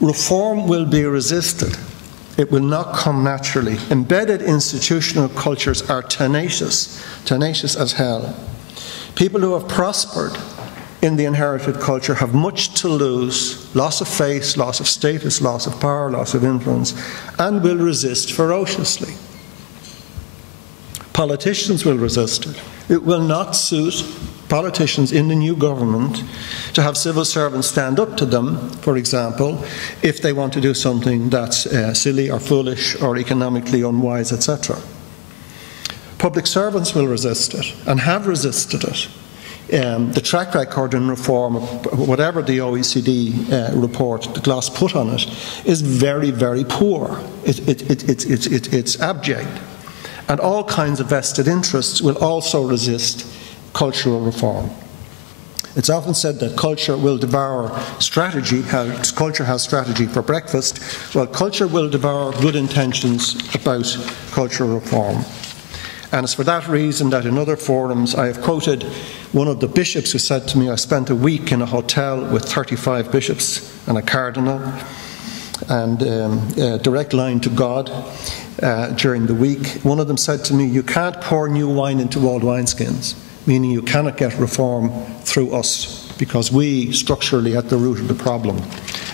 Reform will be resisted. It will not come naturally. Embedded institutional cultures are tenacious as hell. People who have prospered in the inherited culture have much to lose: loss of face, loss of status, loss of power, loss of influence, and will resist ferociously. Politicians will resist it. It will not suit politicians in the new government to have civil servants stand up to them, for example, if they want to do something that's silly or foolish or economically unwise, etc. Public servants will resist it and have resisted it. The track record in reform, whatever the OECD report, the gloss put on it, is very, very poor. It's abject. And all kinds of vested interests will also resist cultural reform. It's often said that culture will devour strategy. Culture has strategy for breakfast. Well, culture will devour good intentions about cultural reform. And it's for that reason that in other forums I have quoted one of the bishops who said to me, I spent a week in a hotel with 35 bishops and a cardinal and a direct line to God during the week. One of them said to me, you can't pour new wine into old wineskins, meaning you cannot get reform through us because we structurally at the root of the problem.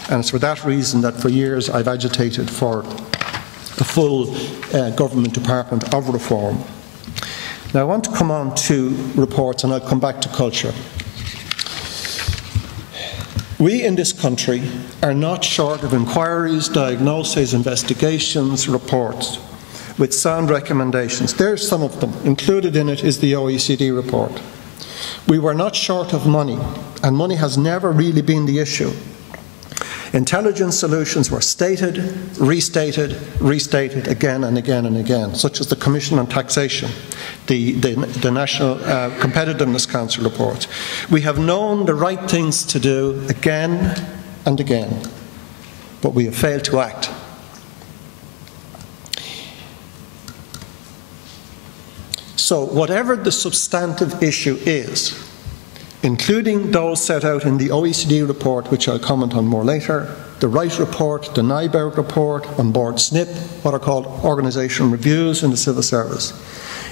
And it's for that reason that for years I've agitated for a full government department of reform. Now I want to come on to reports, and I'll come back to culture. We in this country are not short of inquiries, diagnoses, investigations, reports with sound recommendations. There's some of them. Included in it is the OECD report. We were not short of money, and money has never really been the issue. Intelligent solutions were stated, restated, restated again and again and again, such as the Commission on Taxation, the National Competitiveness Council report. We have known the right things to do again and again, but we have failed to act. So whatever the substantive issue is, including those set out in the OECD report, which I'll comment on more later, the Wright report, the Nyberg report, on board SNP, what are called organisation reviews in the civil service.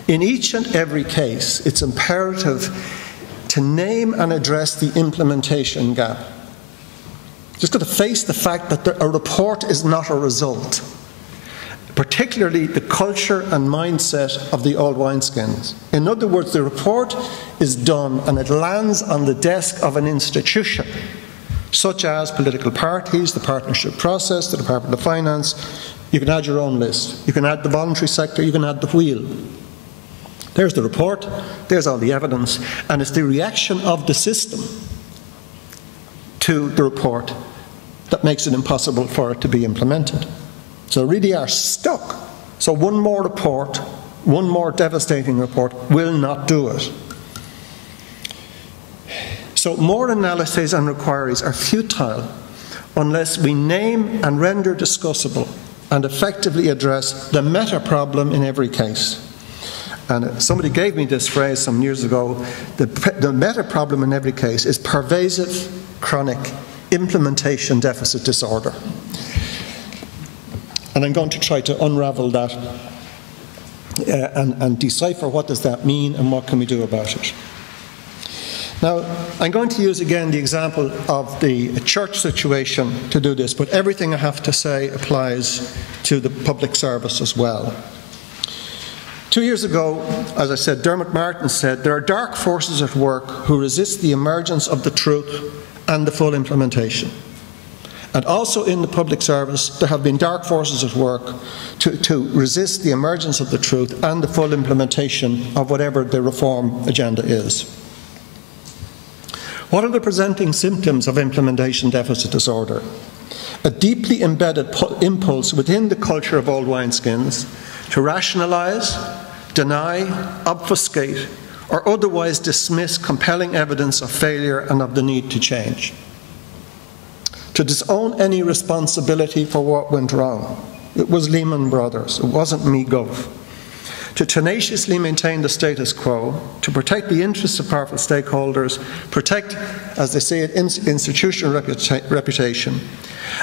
In each and every case, it's imperative to name and address the implementation gap. Just got to face the fact that a report is not a result, particularly the culture and mindset of the old wineskins. In other words, the report is done and it lands on the desk of an institution, such as political parties, the partnership process, the Department of Finance. You can add your own list. You can add the voluntary sector, you can add the wheel. There's the report, there's all the evidence, and it's the reaction of the system to the report that makes it impossible for it to be implemented. So really are stuck. So one more report, one more devastating report will not do it. So more analyses and inquiries are futile unless we name and render discussable and effectively address the meta problem in every case. And somebody gave me this phrase some years ago: the meta problem in every case is pervasive, chronic implementation deficit disorder. And I'm going to try to unravel that and decipher what does that mean and what can we do about it. Now, I'm going to use again the example of the church situation to do this, but everything I have to say applies to the public service as well. 2 years ago, as I said, Dermot Martin said, there are dark forces at work who resist the emergence of the truth and the full implementation. And also in the public service, there have been dark forces at work to resist the emergence of the truth and the full implementation of whatever the reform agenda is. What are the presenting symptoms of implementation deficit disorder? A deeply embedded impulse within the culture of old wineskins to rationalise, deny, obfuscate, or otherwise dismiss compelling evidence of failure and of the need to change. To disown any responsibility for what went wrong. It was Lehman Brothers, it wasn't me, Gov. to tenaciously maintain the status quo, to protect the interests of powerful stakeholders, protect, as they say it, institutional reputation,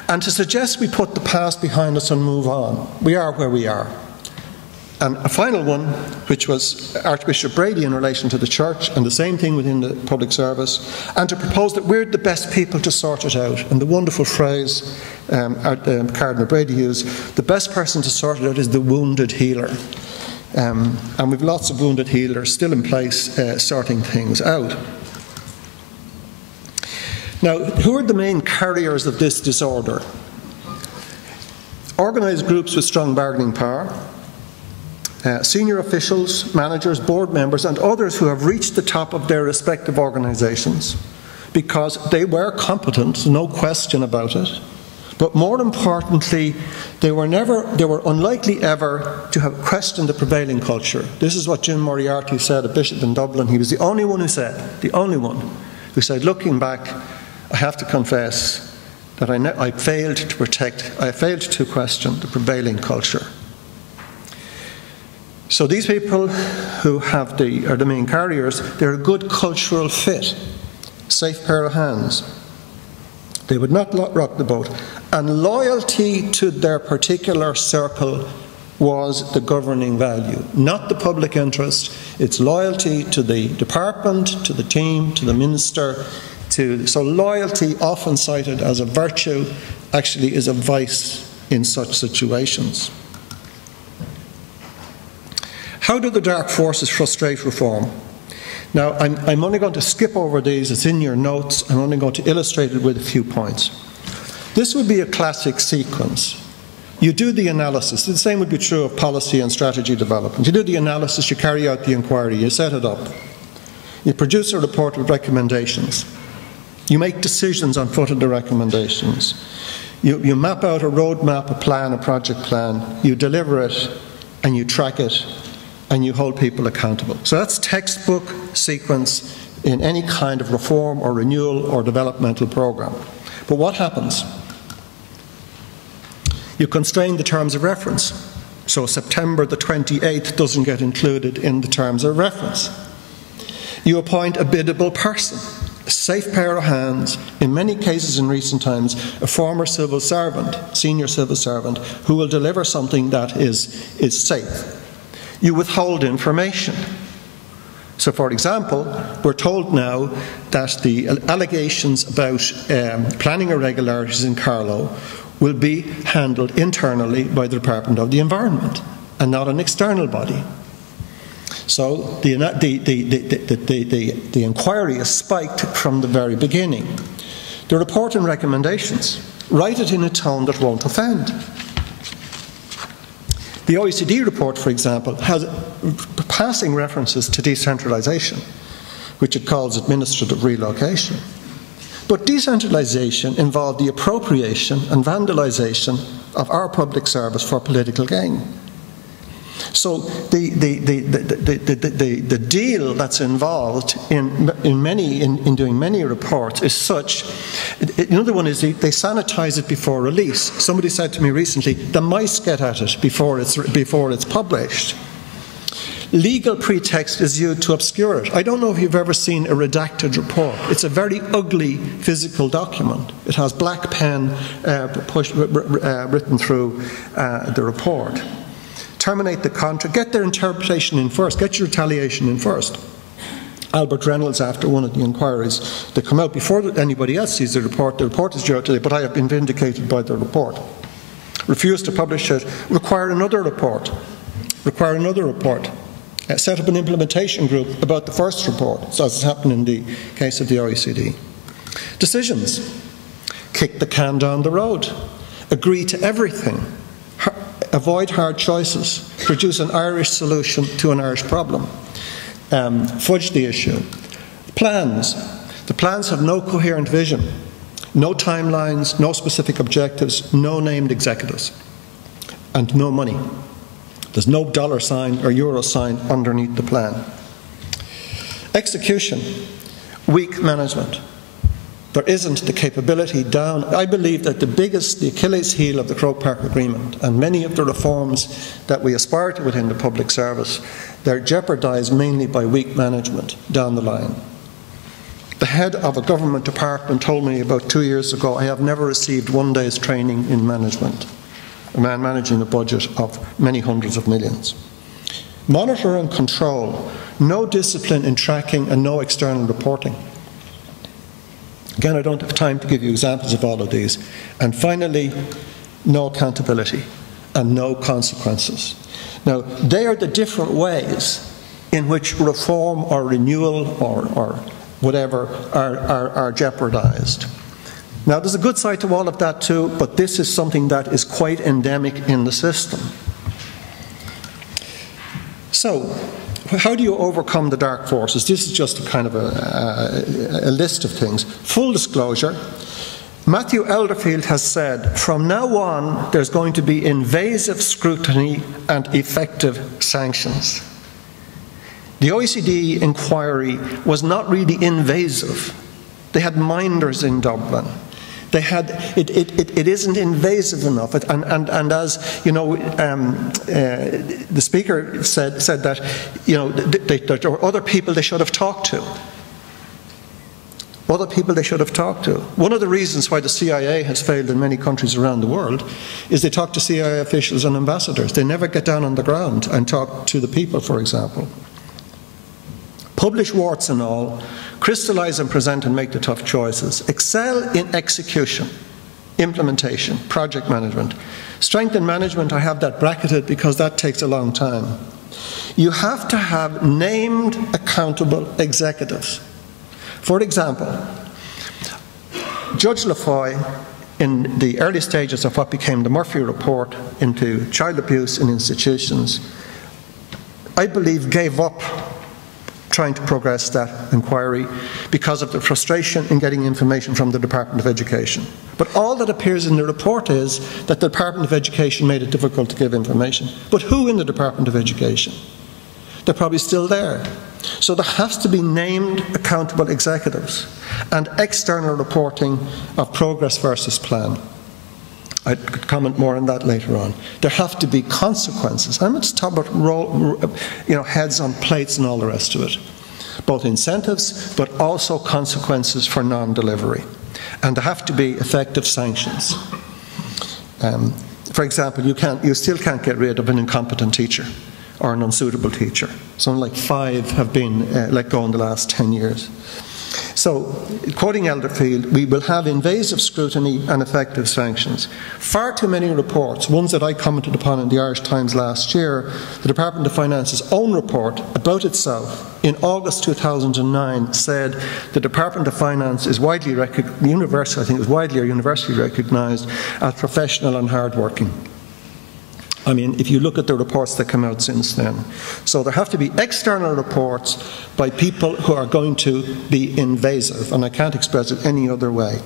and to suggest we put the past behind us and move on. We are where we are. And a final one, which was Archbishop Brady in relation to the church, and the same thing within the public service, and to propose that we're the best people to sort it out. And the wonderful phrase Cardinal Brady used, the best person to sort it out is the wounded healer. And we've lots of wounded healers still in place sorting things out. Now, who are the main carriers of this disorder? Organised groups with strong bargaining power, senior officials, managers, board members, and others who have reached the top of their respective organisations because they were competent, no question about it. But more importantly, they were unlikely ever to have questioned the prevailing culture. This is what Jim Moriarty said, a bishop in Dublin. He was the only one who said, looking back, I have to confess that I failed to question the prevailing culture. So these people who are the main carriers, they're a good cultural fit, safe pair of hands. They would not rock the boat. And loyalty to their particular circle was the governing value, not the public interest. It's loyalty to the department, to the team, to the minister. So loyalty, often cited as a virtue, actually is a vice in such situations. How do the dark forces frustrate reform? Now, I'm only going to skip over these. It's in your notes. I'm only going to illustrate it with a few points. This would be a classic sequence. You do the analysis. The same would be true of policy and strategy development. You do the analysis, you carry out the inquiry, you set it up. You produce a report with recommendations. You make decisions on foot of the recommendations. You map out a roadmap, a plan, a project plan. You deliver it, and you track it, and you hold people accountable. So that's textbook sequence in any kind of reform or renewal or developmental program. But what happens? You constrain the terms of reference. So September the 28th doesn't get included in the terms of reference. You appoint a biddable person, a safe pair of hands, in many cases in recent times, a former civil servant, senior civil servant, who will deliver something that is safe. You withhold information. So, for example, we're told now that the allegations about planning irregularities in Carlow will be handled internally by the Department of the Environment and not an external body. So the inquiry is spiked from the very beginning. The report and recommendations, write it in a tone that won't offend. The OECD report, for example, has passing references to decentralisation, which it calls administrative relocation. But decentralisation involved the appropriation and vandalisation of our public service for political gain. So the deal that's involved in doing many reports is such. Another one is they sanitize it before release. Somebody said to me recently, the mice get at it before it's published. Legal pretext is used to obscure it. I don't know if you've ever seen a redacted report. It's a very ugly physical document. It has black pen written through the report. Terminate the contract, get their interpretation in first, get your retaliation in first. Albert Reynolds, after one of the inquiries, they come out before anybody else sees the report is due out today, but I have been vindicated by the report. Refuse to publish it, require another report. Set up an implementation group about the first report, as has happened in the case of the OECD. Decisions, kick the can down the road, agree to everything. Avoid hard choices, produce an Irish solution to an Irish problem, fudge the issue. Plans. The plans have no coherent vision, no timelines, no specific objectives, no named executives, and no money. There's no dollar sign or euro sign underneath the plan. Execution. Weak management. There isn't the capability down. I believe that the Achilles heel of the Croke Park Agreement and many of the reforms that we aspire to within the public service, they're jeopardised mainly by weak management down the line. The head of a government department told me about 2 years ago, I have never received 1 day's training in management. A man managing a budget of many hundreds of millions. Monitor and control, no discipline in tracking and no external reporting. Again, I don't have time to give you examples of all of these. And finally, no accountability and no consequences. Now, they are the different ways in which reform or renewal or whatever are jeopardised. Now, there's a good side to all of that too, but this is something that is quite endemic in the system. So, how do you overcome the dark forces? This is just a kind of a list of things. Full disclosure, Matthew Elderfield has said, from now on, there's going to be invasive scrutiny and effective sanctions. The OECD inquiry was not really invasive. They had minders in Dublin. They had, it isn't invasive enough. And as you know, the speaker said that, you know, there were other people they should have talked to. Other people they should have talked to. One of the reasons why the CIA has failed in many countries around the world is they talk to CIA officials and ambassadors. They never get down on the ground and talk to the people, for example. Publish warts and all, crystallise and present and make the tough choices, excel in execution, implementation, project management. Strengthen management, I have that bracketed because that takes a long time. You have to have named accountable executives. For example, Judge Lafoy, in the early stages of what became the Murphy Report into child abuse in institutions, I believe gave up trying to progress that inquiry because of the frustration in getting information from the Department of Education. But all that appears in the report is that the Department of Education made it difficult to give information. But who in the Department of Education? They're probably still there. So there has to be named accountable executives and external reporting of progress versus plan. I could comment more on that later on. There have to be consequences. I'm not just talking about heads on plates and all the rest of it. Both incentives, but also consequences for non-delivery. And there have to be effective sanctions. For example, you still can't get rid of an incompetent teacher or an unsuitable teacher. Something like 5 have been let go in the last 10 years. So, quoting Elderfield, we will have invasive scrutiny and effective sanctions. Far too many reports, ones that I commented upon in the Irish Times last year, the Department of Finance's own report about itself in August 2009 said the Department of Finance is widely recognised as professional and hardworking. I mean, if you look at the reports that come out since then. So there have to be external reports by people who are going to be invasive, and I can't express it any other way.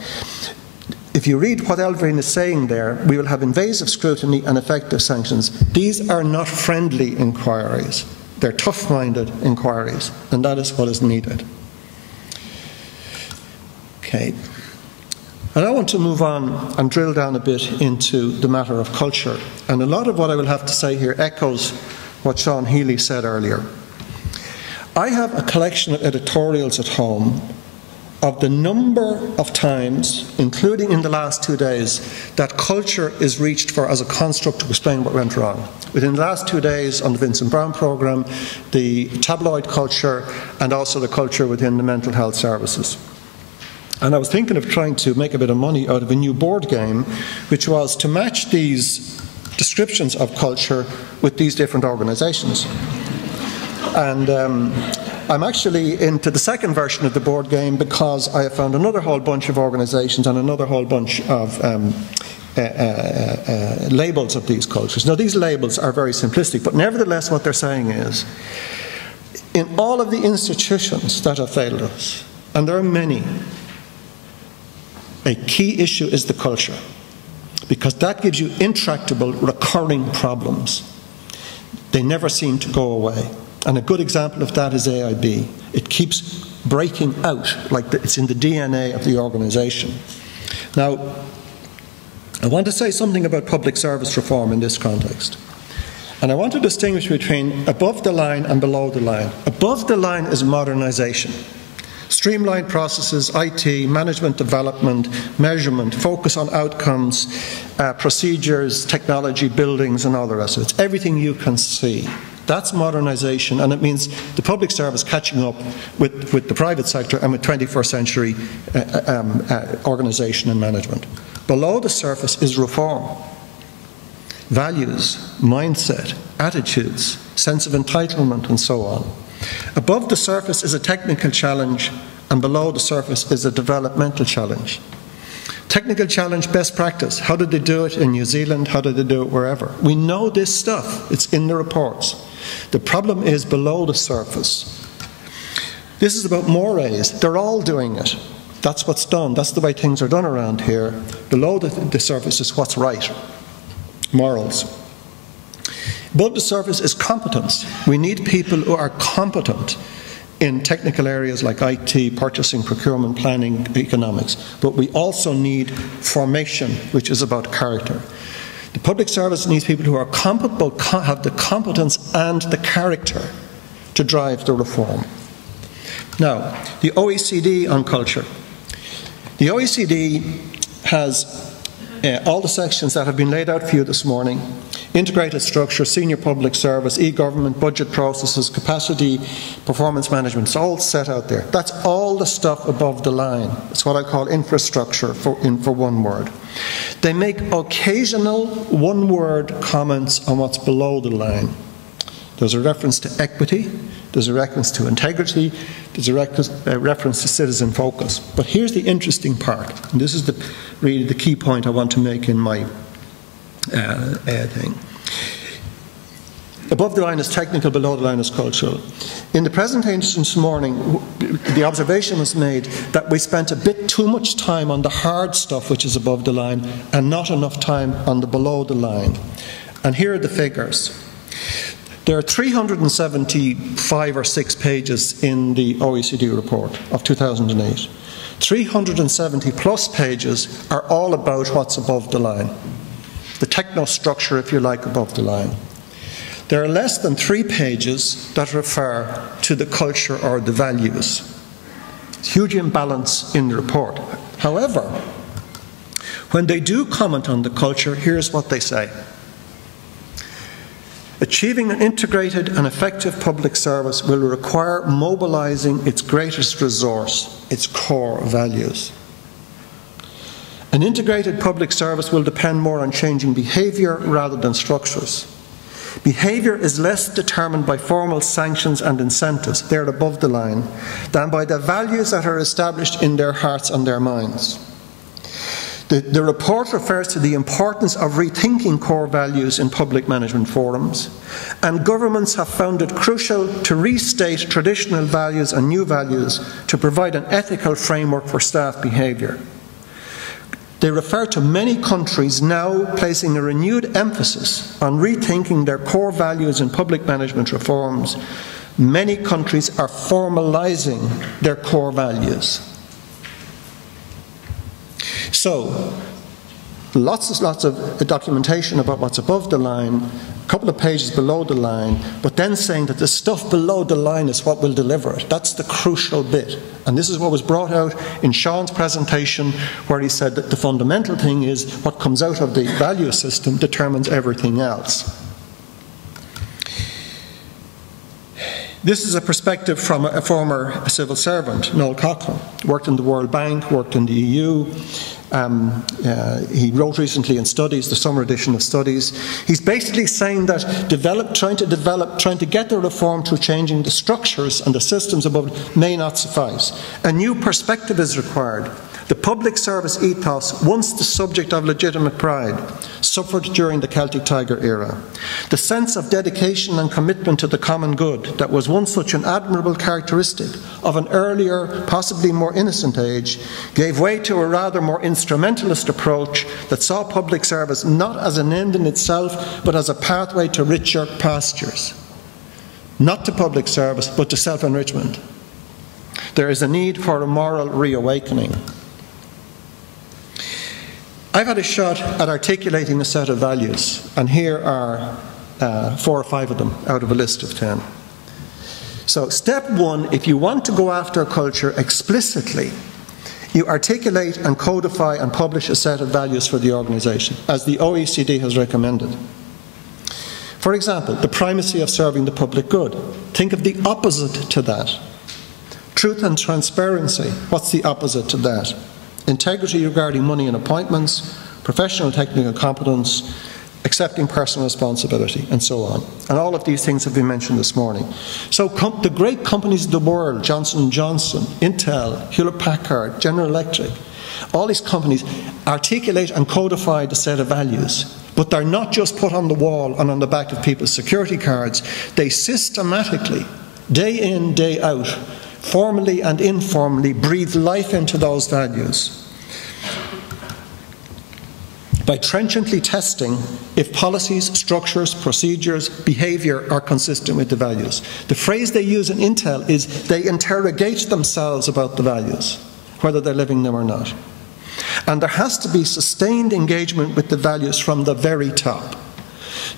If you read what Elvin is saying there, we will have invasive scrutiny and effective sanctions. These are not friendly inquiries. They're tough-minded inquiries, and that is what is needed. Okay. And I want to move on and drill down a bit into the matter of culture. And a lot of what I will have to say here echoes what Sean Healy said earlier. I have a collection of editorials at home of the number of times, including in the last 2 days, that culture is reached for as a construct to explain what went wrong. Within the last 2 days on the Vincent Brown programme, the tabloid culture, and also the culture within the mental health services. And I was thinking of trying to make a bit of money out of a new board game, which was to match these descriptions of culture with these different organisations. And I'm actually into the second version of the board game because I have found another whole bunch of organisations and another whole bunch of labels of these cultures. Now, these labels are very simplistic, but nevertheless what they're saying is, in all of the institutions that have failed us, and there are many, a key issue is the culture, because that gives you intractable, recurring problems. They never seem to go away. And a good example of that is AIB. It keeps breaking out, like it's in the DNA of the organisation. Now, I want to say something about public service reform in this context. And I want to distinguish between above the line and below the line. Above the line is modernisation. Streamlined processes, IT, management development, measurement, focus on outcomes, procedures, technology, buildings, and all the rest of it. It's everything you can see. That's modernisation, and it means the public service catching up with the private sector and with 21st century organisation and management. Below the surface is reform. Values, mindset, attitudes, sense of entitlement, and so on. Above the surface is a technical challenge, and below the surface is a developmental challenge. Technical challenge, best practice. How did they do it in New Zealand? How did they do it wherever? We know this stuff. It's in the reports. The problem is below the surface. This is about mores. They're all doing it. That's what's done. That's the way things are done around here. Below the surface is what's right. Morals. Above the surface is competence. We need people who are competent in technical areas like IT, purchasing, procurement, planning, economics. But we also need formation, which is about character. The public service needs people who are competent, but have the competence and the character to drive the reform. Now, the OECD on culture. The OECD has all the sections that have been laid out for you this morning: integrated structure, senior public service, e-government, budget processes, capacity, performance management. It's all set out there. That's all the stuff above the line. It's what I call infrastructure for one word. They make occasional one-word comments on what's below the line. There's a reference to equity, there's a reference to integrity, there's a reference to citizen focus. But here's the interesting part, and this is really the key point I want to make in my thing. Above the line is technical, below the line is cultural. In the presentation this morning, the observation was made that we spent a bit too much time on the hard stuff, which is above the line, and not enough time on the below the line. And here are the figures. There are 375 or 6 pages in the OECD report of 2008. 370 plus pages are all about what's above the line. The technostructure, if you like, above the line. There are less than 3 pages that refer to the culture or the values. It's a huge imbalance in the report. However, when they do comment on the culture, here's what they say. Achieving an integrated and effective public service will require mobilising its greatest resource, its core values. An integrated public service will depend more on changing behaviour rather than structures. Behaviour is less determined by formal sanctions and incentives, they're above the line, than by the values that are established in their hearts and their minds. The report refers to the importance of rethinking core values in public management forums, and governments have found it crucial to restate traditional values and new values to provide an ethical framework for staff behaviour. They refer to many countries now placing a renewed emphasis on rethinking their core values in public management reforms. Many countries are formalising their core values. So, lots of documentation about what's above the line, a couple of pages below the line, but then saying that the stuff below the line is what will deliver it. That's the crucial bit. And this is what was brought out in Sean's presentation, where he said that the fundamental thing is what comes out of the value system determines everything else. This is a perspective from a former civil servant, Noel Coughlin. Worked in the World Bank, worked in the EU. He wrote recently in Studies, the summer edition of Studies. He's basically saying that trying to get the reform through changing the structures and the systems above it may not suffice. A new perspective is required. The public service ethos, once the subject of legitimate pride, suffered during the Celtic Tiger era. The sense of dedication and commitment to the common good that was once such an admirable characteristic of an earlier, possibly more innocent age, gave way to a rather more instrumentalist approach that saw public service not as an end in itself, but as a pathway to richer pastures. Not to public service, but to self-enrichment. There is a need for a moral reawakening. I've had a shot at articulating a set of values, and here are 4 or 5 of them out of a list of 10. So step 1, if you want to go after a culture explicitly, you articulate and codify and publish a set of values for the organisation, as the OECD has recommended. For example, the primacy of serving the public good. Think of the opposite to that. Truth and transparency. What's the opposite to that? Integrity regarding money and appointments, professional technical competence, accepting personal responsibility, and so on. And all of these things have been mentioned this morning. So the great companies of the world, Johnson & Johnson, Intel, Hewlett-Packard, General Electric, all these companies articulate and codify the set of values. But they're not just put on the wall and on the back of people's security cards. They systematically, day in, day out, formally and informally, breathe life into those values by trenchantly testing if policies, structures, procedures, behaviour are consistent with the values. The phrase they use in Intel is they interrogate themselves about the values, whether they're living them or not. And there has to be sustained engagement with the values from the very top.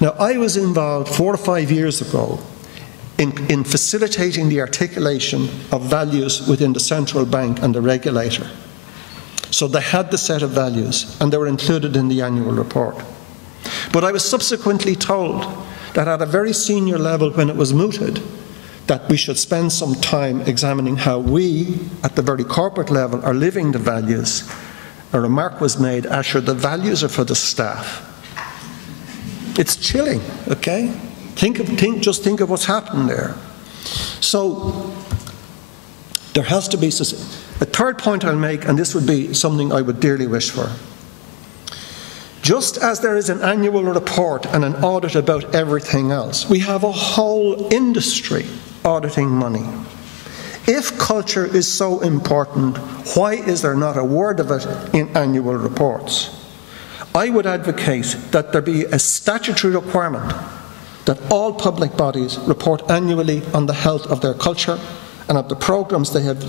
Now, I was involved 4 or 5 years ago in facilitating the articulation of values within the central bank and the regulator. So they had the set of values, and they were included in the annual report. But I was subsequently told that at a very senior level, when it was mooted, that we should spend some time examining how we, at the very corporate level, are living the values. A remark was made, Asher, the values are for the staff. It's chilling, okay? Just think of what's happened there. So there has to be a third point I'll make, and this would be something I would dearly wish for. Just as there is an annual report and an audit about everything else, we have a whole industry auditing money. If culture is so important, why is there not a word of it in annual reports? I would advocate that there be a statutory requirement that all public bodies report annually on the health of their culture and of the programmes they have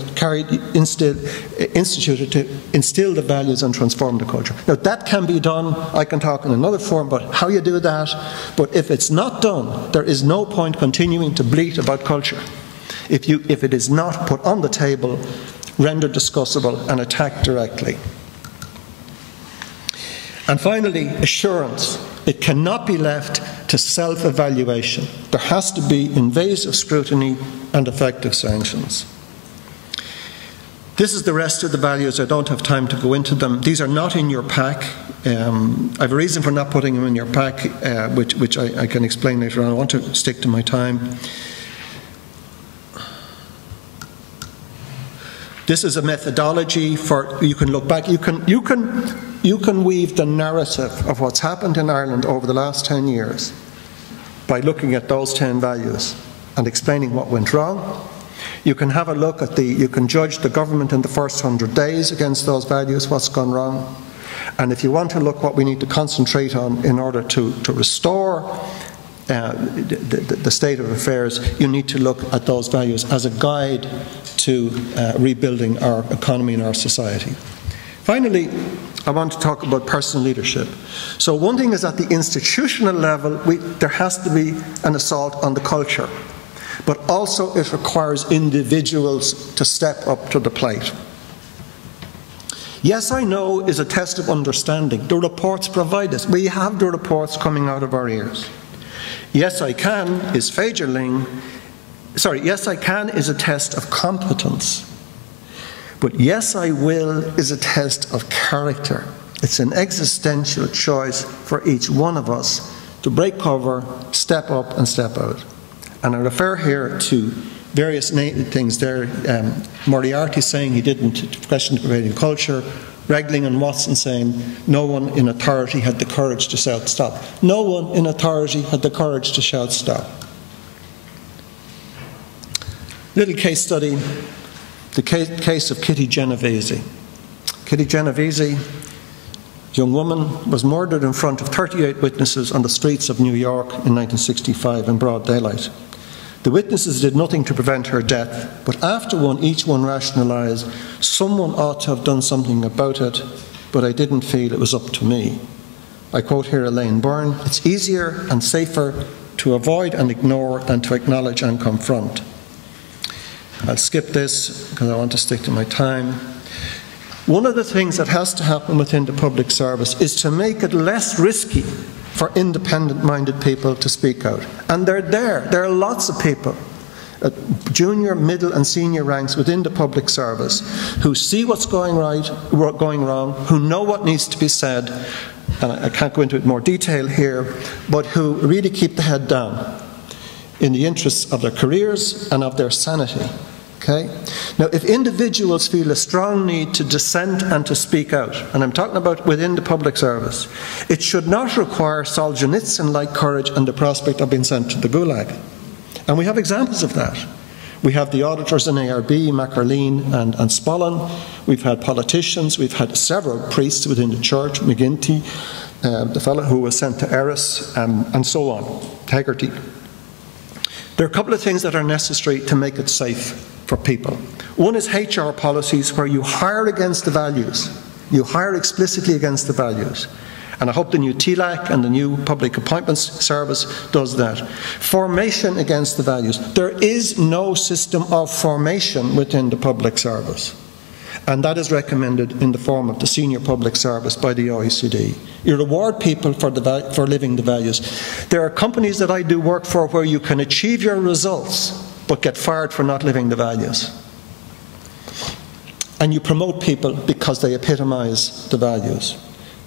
instituted to instill the values and transform the culture. Now that can be done, I can talk in another forum about how you do that, but if it's not done, there is no point continuing to bleat about culture if it is not put on the table, rendered discussable and attacked directly. And finally, assurance. It cannot be left to self-evaluation. There has to be invasive scrutiny and effective sanctions. This is the rest of the values. I don't have time to go into them. These are not in your pack. I have a reason for not putting them in your pack, which I can explain later on. I want to stick to my time. This is a methodology for, you can look back, you can weave the narrative of what's happened in Ireland over the last 10 years by looking at those 10 values and explaining what went wrong. You can have a look at you can judge the government in the first 100 days against those values, what's gone wrong. And if you want to look what we need to concentrate on in order to restore the state of affairs, you need to look at those values as a guide to rebuilding our economy and our society. Finally, I want to talk about personal leadership. So one thing is at the institutional level, there has to be an assault on the culture, but also it requires individuals to step up to the plate. Yes, I know is a test of understanding. The reports provide us. We have the reports coming out of our ears. Yes, I can is yes, I can is a test of competence. But yes, I will is a test of character. It's an existential choice for each one of us to break cover, step up and step out. And I refer here to various things there. Moriarty saying he didn't question the prevailing culture. Regling and Watson saying no one in authority had the courage to shout stop. No one in authority had the courage to shout stop. Little case study, the case of Kitty Genovese. Kitty Genovese, young woman, was murdered in front of 38 witnesses on the streets of New York in 1965 in broad daylight. The witnesses did nothing to prevent her death, but after each one rationalised, someone ought to have done something about it, but I didn't feel it was up to me. I quote here Elaine Byrne, "It's easier and safer to avoid and ignore than to acknowledge and confront." I'll skip this because I want to stick to my time. One of the things that has to happen within the public service is to make it less risky for independent-minded people to speak out. And they're there. There are lots of people at junior, middle and senior ranks within the public service who see what's going wrong, who know what needs to be said, and I can't go into it in more detail here, but who really keep the head down in the interests of their careers and of their sanity. Okay? Now, if individuals feel a strong need to dissent and to speak out, and I'm talking about within the public service, it should not require Solzhenitsyn-like courage and the prospect of being sent to the Gulag. And we have examples of that. We have the auditors in ARB, Mackerleen and Spollen. We've had politicians. We've had several priests within the church, McGinty, the fellow who was sent to Eris, and so on, Hegarty. There are a couple of things that are necessary to make it safe for people. One is HR policies where you hire against the values. You hire explicitly against the values. And I hope the new TLAC and the new Public Appointments Service does that. Formation against the values. There is no system of formation within the public service. And that is recommended in the form of the Senior Public Service by the OECD. You reward people for living the values. There are companies that I do work for where you can achieve your results but get fired for not living the values. And you promote people because they epitomise the values.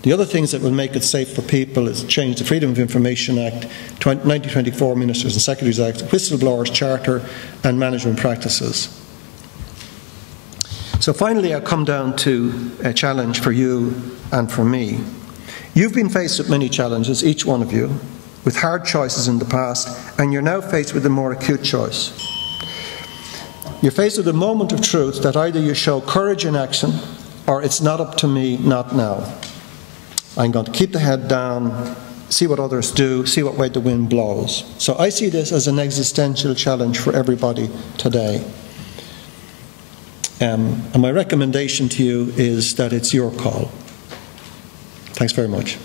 The other things that will make it safe for people is change the Freedom of Information Act, 1924 Ministers and Secretaries Act, Whistleblowers Charter and management practices. So finally I come down to a challenge for you and for me. You've been faced with many challenges, each one of you, with hard choices in the past, and you're now faced with a more acute choice. You're faced with a moment of truth that either you show courage in action or it's not up to me, not now. I'm going to keep the head down, see what others do, see what way the wind blows. So I see this as an existential challenge for everybody today. And my recommendation to you is that it's your call. Thanks very much.